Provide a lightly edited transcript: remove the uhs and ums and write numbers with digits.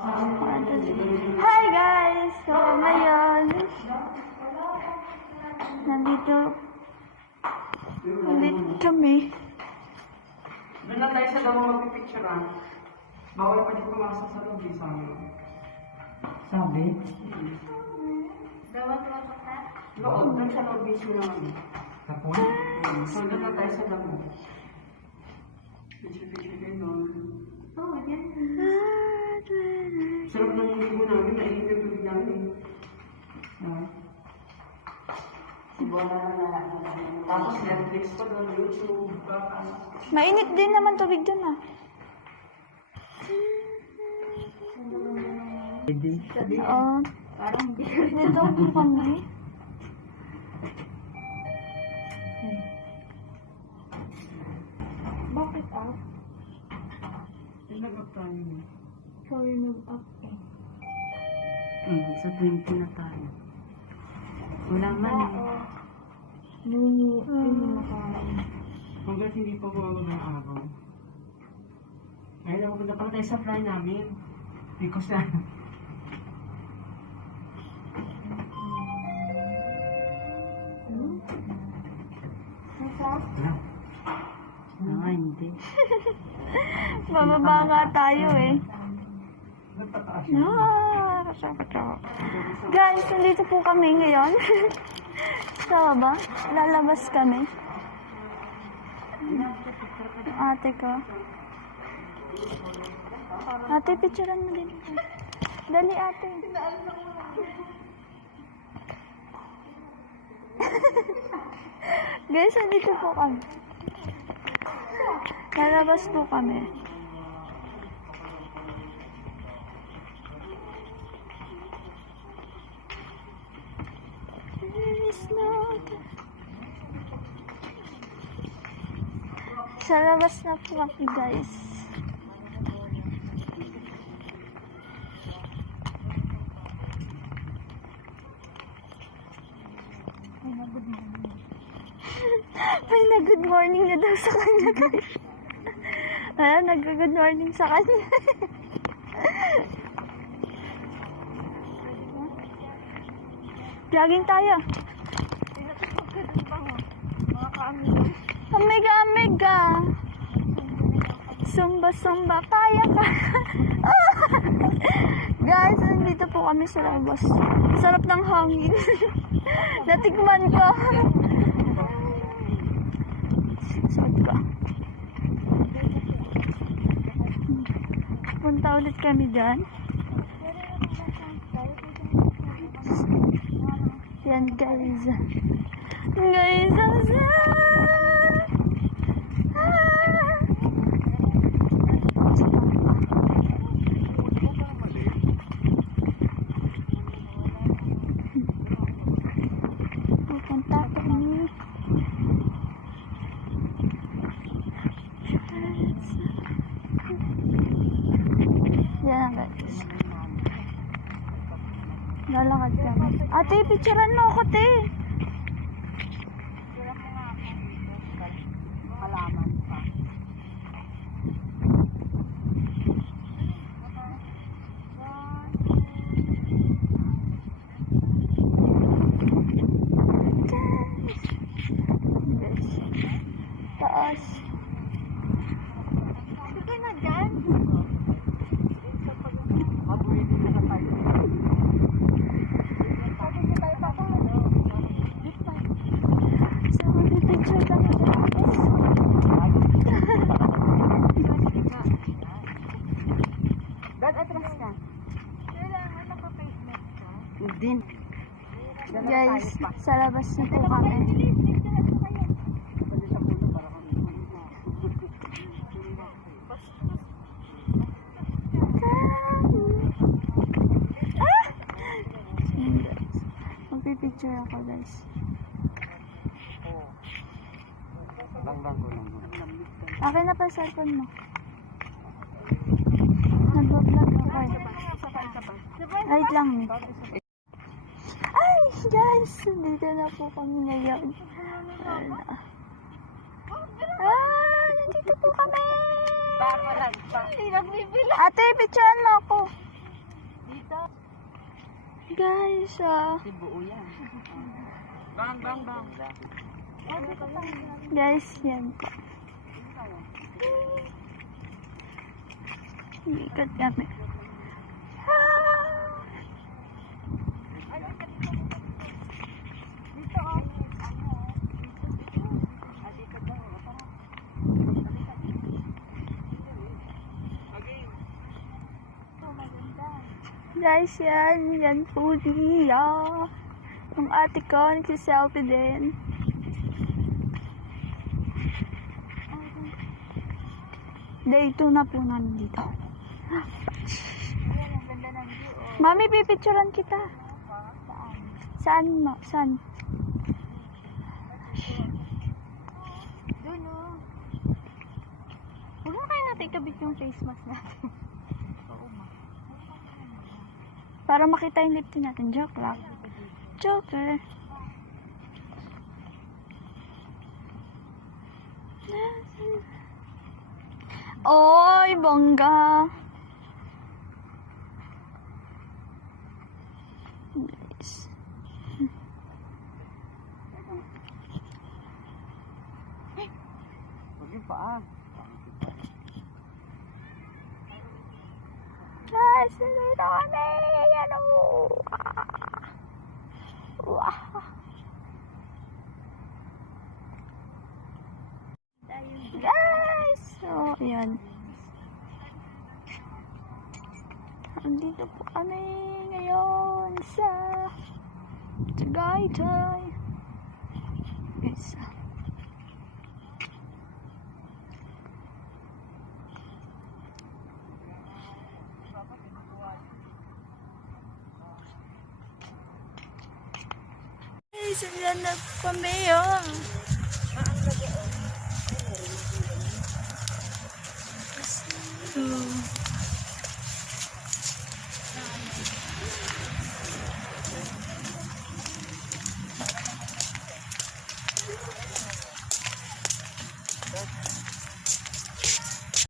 Hi guys! So ngayon, nandito kami. Doon na tayo sa damo magpipicturean. Bawal pa di pumasok sa lobby sa amin. Sabi? Dawat mo pa ka? Oo, doon sa lobby sila kami. Tapos? So doon na tayo sa damo. Picture kayo doon. Oo, yan. Sarap ng ligo namin, nainit yung tubig namin. Tapos Netflix pa doon, YouTube, baka. Mainit din naman tubig dun ah. Oo. Parang dito po kami. Bakit ah? Nag-up tayo. Sorry, nag-up eh. Sa 20 na tayo. Wala man eh. Nung nakain. Hanggang hindi pa buwag ng araw. Ngayon ako punta pala tayo sa fly namin. Because na. No. No, hindi. Bababa nga tayo eh. Nagpataas. Guys, nandito po kami ngayon. Sa baba, lalabas kami. Ate ko. Ate, picturean mo din. Dali ate. Guys, nandito po kami. Lalabas po kami. Sa labas na po kami guys. May nag-good morning na daw sa kanya guys. Nag-good morning sa kanya. Vlogging tayo. Amiga. Sumba, kaya ka. Guys, nandito po kami sa labas. Sarap ng hangin. Natikman ko. Suot ko. Punta ulit kami dyan. Yan guys. Pupunta kami. Yan guys. Lalakad kami. Ate, picturean mo ako, te. Malaman pa. Taas. Sige na dyan. So, mag-picture kami guys. Dad, atras ka. Din. Guys, sa labas na po kami. Magpipicture ako guys. Akin na pa yung cellphone mo. Nag-vlog ako eh. Right lang eh. Ay guys, dito na po kami ngayon. Nandito po kami. Ate, picturean mo ako. Guys, buo yan. Bang, bang, bang. guys, yan po. Ikot kami. Guys, yan po niya. Ang ate ko, nagsiselfie din. Day 2 na po namin dito. Mami, pipicturean kita. Saan mo? Saan? Doon o. Huwag mo kayo natin ikabit yung face mask natin. Para makita yung lip natin. Joke lang. Joker. Oy, bongga. Nice. Huwag yung paa. Nice, nandito kami. Yan o. Wow. Guys! So, yan. Andito po kami ngayon sa Tagaytay. Guys, guys, andyan na po kami yun.